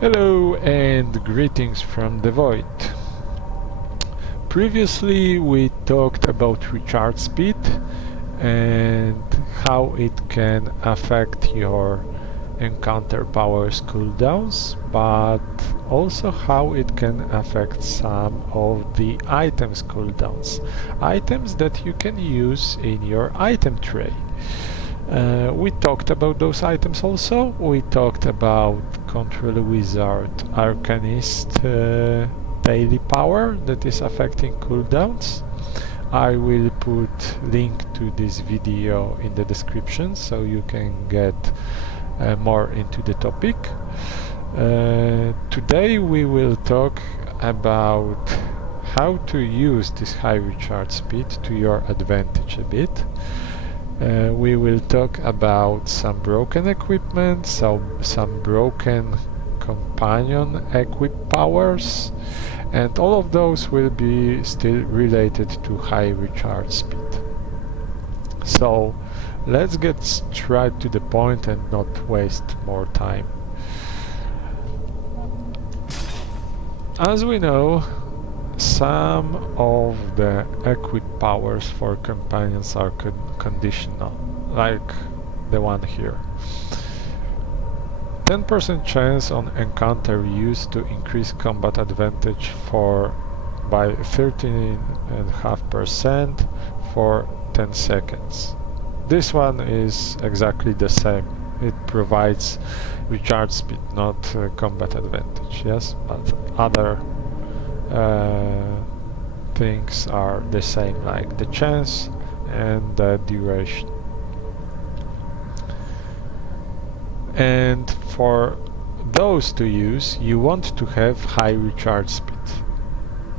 Hello and greetings from the void. Previously we talked about recharge speed and how it can affect your encounter powers cooldowns, but also how it can affect some of the items cooldowns. Items that you can use in your item tray. We talked about those items also. We talked about Control Wizard Arcanist daily power that is affecting cooldowns. I will put link to this video in the description so you can get more into the topic. Today we will talk about how to use this high recharge speed to your advantage a bit. We will talk about some broken equipment, some broken companion equip powers, and all of those will be still related to high recharge speed. So let's get straight to the point and not waste more time. As we know, some of the equip powers for companions are conditional, like the one here. 10% chance on encounter used to increase combat advantage by 13.5% for 10 seconds. This one is exactly the same. It provides recharge speed, not combat advantage, yes, but other things are the same, like the chance and the duration. And for those to use, you want to have high recharge speed,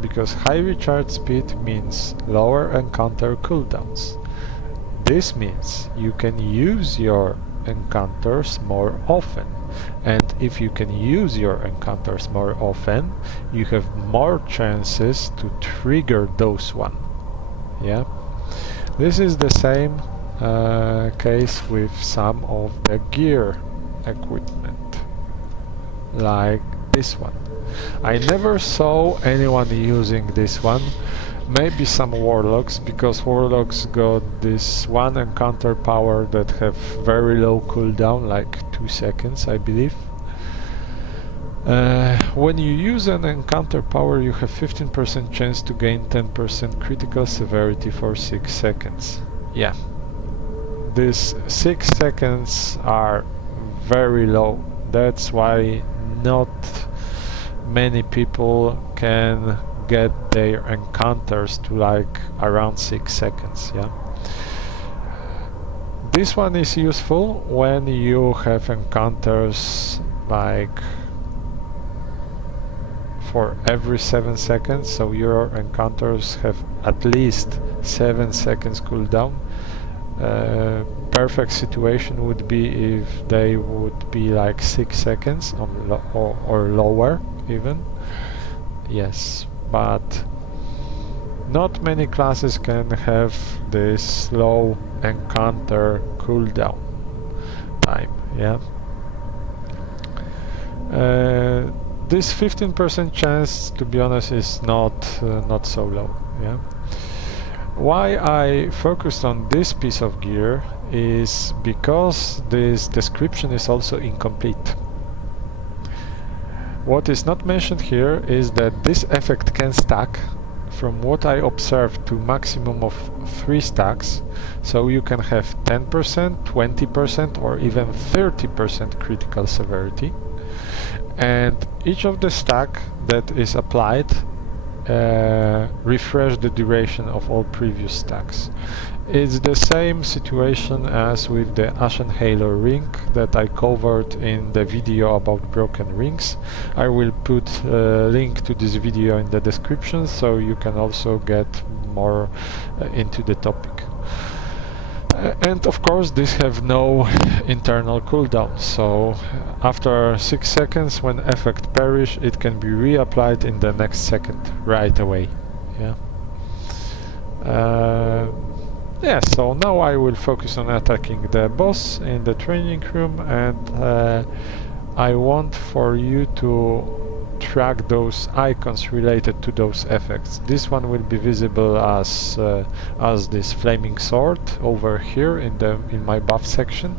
because high recharge speed means lower encounter cooldowns. This means you can use your encounters more often, and if you can use your encounters more often, you have more chances to trigger those one. Yeah, this is the same case with some of the gear equipment, like this one. I never saw anyone using this one. Maybe some warlocks, because warlocks got this one encounter power that have very low cooldown, like 2 seconds, I believe. When you use an encounter power, you have 15% chance to gain 10% critical severity for 6 seconds. Yeah, these 6 seconds are very low. That's why not many people can get their encounters to like around 6 seconds. Yeah, this one is useful when you have encounters like for every 7 seconds, so your encounters have at least 7 seconds cooldown. Perfect situation would be if they would be like 6 seconds or lower even. Yes, but not many classes can have this low encounter cooldown time. Yeah, this 15% chance, to be honest, is not so low. Yeah, why I focused on this piece of gear is because this description is also incomplete. What is not mentioned here is that this effect can stack, from what I observed, to maximum of 3 stacks, so you can have 10%, 20% or even 30% critical severity, and each of the stack that is applied refresh the duration of all previous stacks. It's the same situation as with the Ashen Halo ring that I covered in the video about broken rings. I will put a link to this video in the description so you can also get more into the topic. And of course these have no internal cooldown, so after 6 seconds when effect perish, it can be reapplied in the next second right away. Yeah. Yeah, so now I will focus on attacking the boss in the training room, and I want for you to track those icons related to those effects. This one will be visible as this flaming sword over here in my buff section.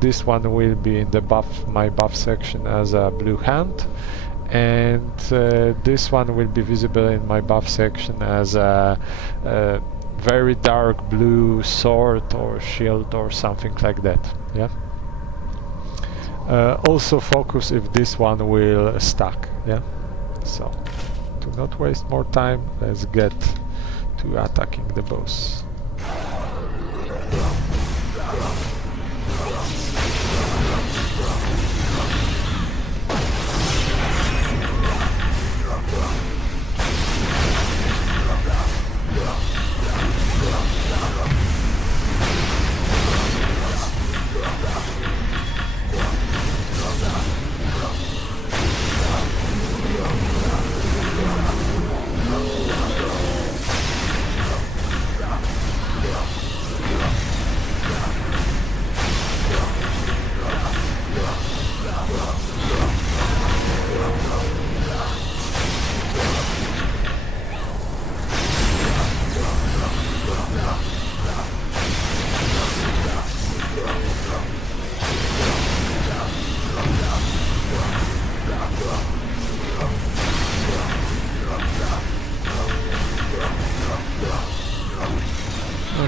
This one will be in the my buff section as a blue hand, and this one will be visible in my buff section as a very dark blue sword or shield or something like that. Yeah. Also focus if this one will stack. Yeah. So to not waste more time, let's get to attacking the boss.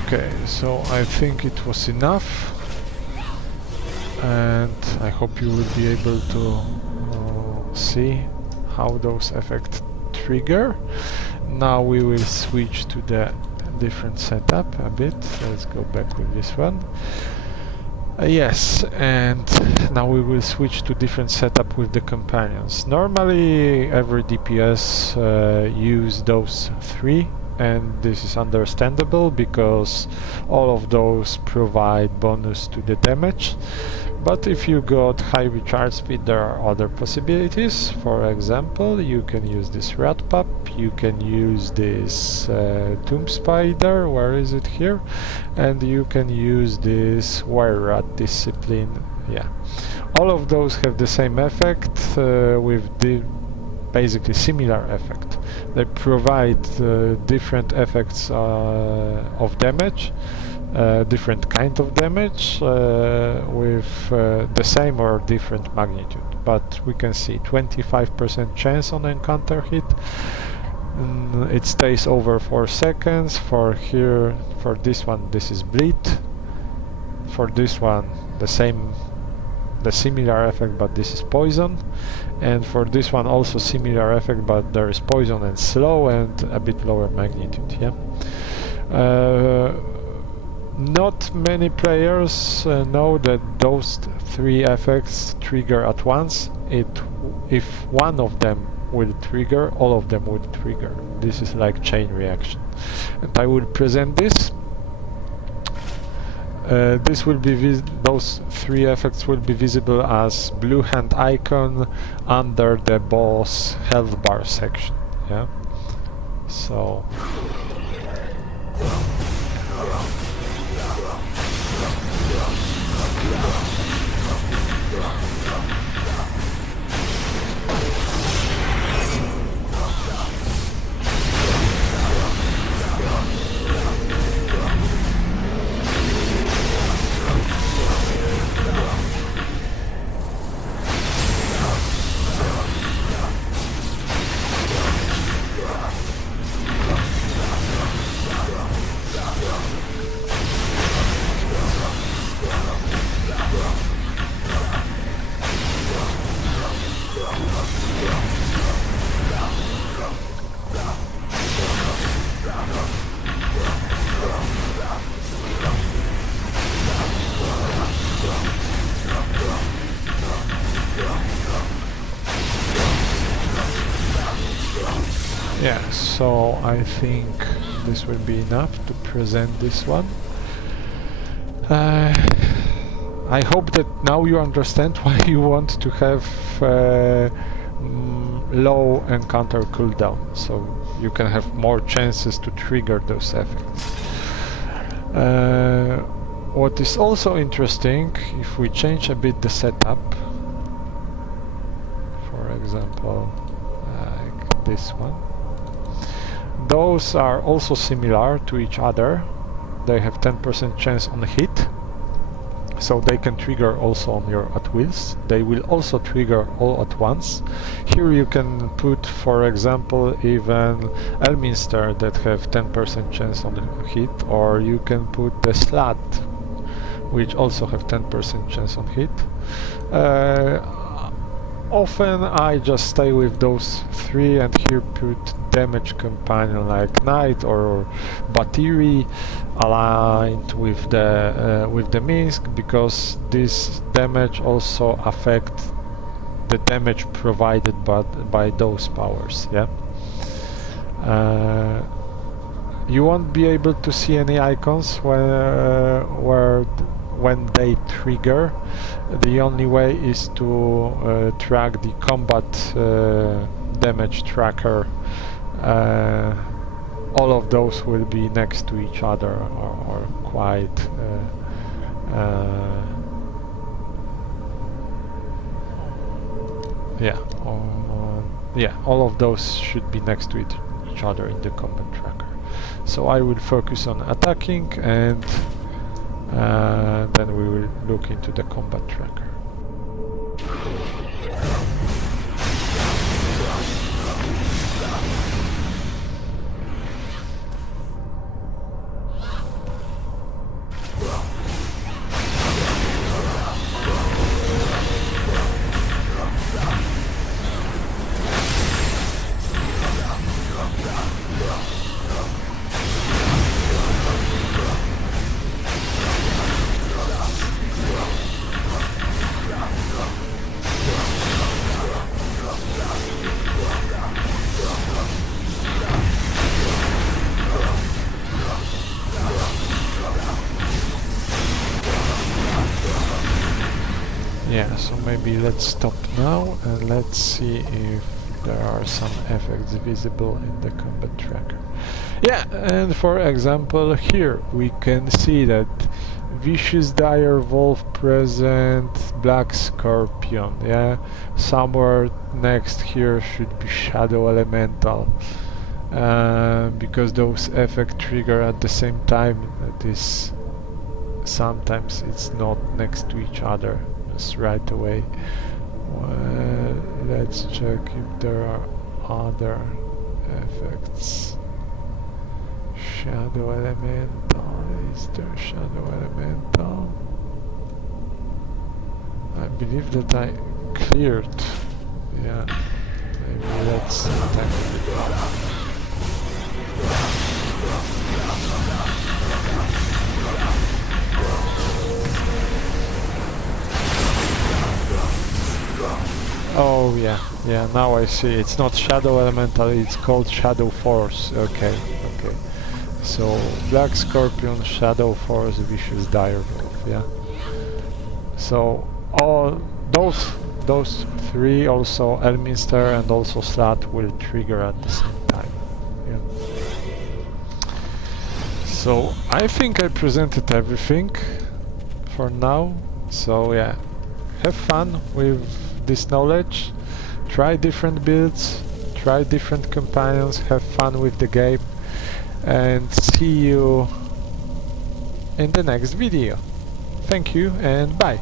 Okay, so I think it was enough, and I hope you will be able to see how those effects trigger. Now we will switch to the different setup a bit. Let's go back with this one. Yes, and now we will switch to different setup with the companions. Normally every DPS use those three, and this is understandable because all of those provide bonus to the damage. But if you got high recharge speed, there are other possibilities. For example, you can use this rat pup, you can use this tomb spider, where is it here, and you can use this Wererat discipline. Yeah, all of those have the same effect with the basically similar effect. They provide different effects of damage, different kind of damage with the same or different magnitude. But we can see 25% chance on encounter hit. It stays over 4 seconds. For this one, this is bleed. For this one, the similar effect, but this is poison. And for this one also similar effect, but there is poison and slow and a bit lower magnitude. Yeah. Not many players know that those three effects trigger at once. If one of them will trigger, all of them will trigger. This is like chain reaction. And I will present this. This will be those three effects will be visible as blue hand icon under the boss health bar section. Yeah. So. Yeah, so I think this will be enough to present this one. I hope that now you understand why you want to have low encounter cooldown, so you can have more chances to trigger those effects. What is also interesting, if we change a bit the setup, example, like this one. Those are also similar to each other. They have 10% chance on hit, so they can trigger also on your at wills. They will also trigger all at once. Here you can put, for example, even Elminster that have 10% chance on the hit, or you can put the Slat, which also have 10% chance on hit. Often I just stay with those three and here put damage companion like Knight or Batiri aligned with the minsc, because this damage also affect the damage provided by those powers. Yeah. You won't be able to see any icons when they trigger. The only way is to track the combat damage tracker. All of those will be next to each other, or quite yeah, all of those should be next to each other in the combat tracker. So I will focus on attacking, and then we will look into the combat tracker. Yeah, so maybe let's stop now and let's see if there are some effects visible in the combat tracker. Yeah, and for example here we can see that Vicious Direwolf present, Black Scorpion, yeah? Somewhere next here should be Shadow Elemental, because those effects trigger at the same time. That is, sometimes it's not next to each other right away. Well, let's check if there are other effects. Shadow Elemental, is there Shadow Elemental? I believe that I cleared. Yeah, maybe let's attack. Oh yeah, now I see. It's not Shadow Elemental, it's called Shadow Force. Okay. So Black Scorpion, Shadow Force, Vicious Direwolf, yeah. So all those three, also Elminster and also Slat, will trigger at the same time. Yeah. So I think I presented everything for now. So yeah, have fun with this knowledge, try different builds, try different companions, have fun with the game, and see you in the next video. Thank you and bye.